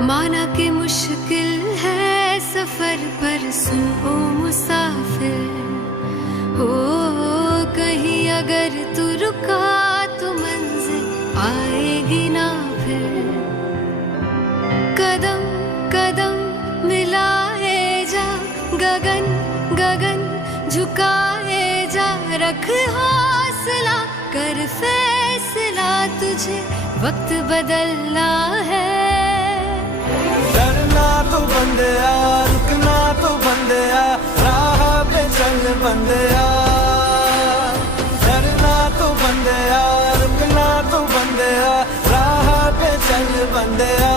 माना कि मुश्किल है सफर पर सुन ओ मुसाफिर, हो कहीं अगर तू रुका तो मंजिल आएगी ना फिर। कदम कदम मिलाए जा, गगन गगन झुकाए जा, रख हौसला कर फैसला, तुझे वक्त बदलना है। डरना तो बंदिया, रुकना तो बंदिया, राह पे चल बंदिया। डरना तो बंदिया, रुकना तो बंदिया, राह पे चल बंदिया।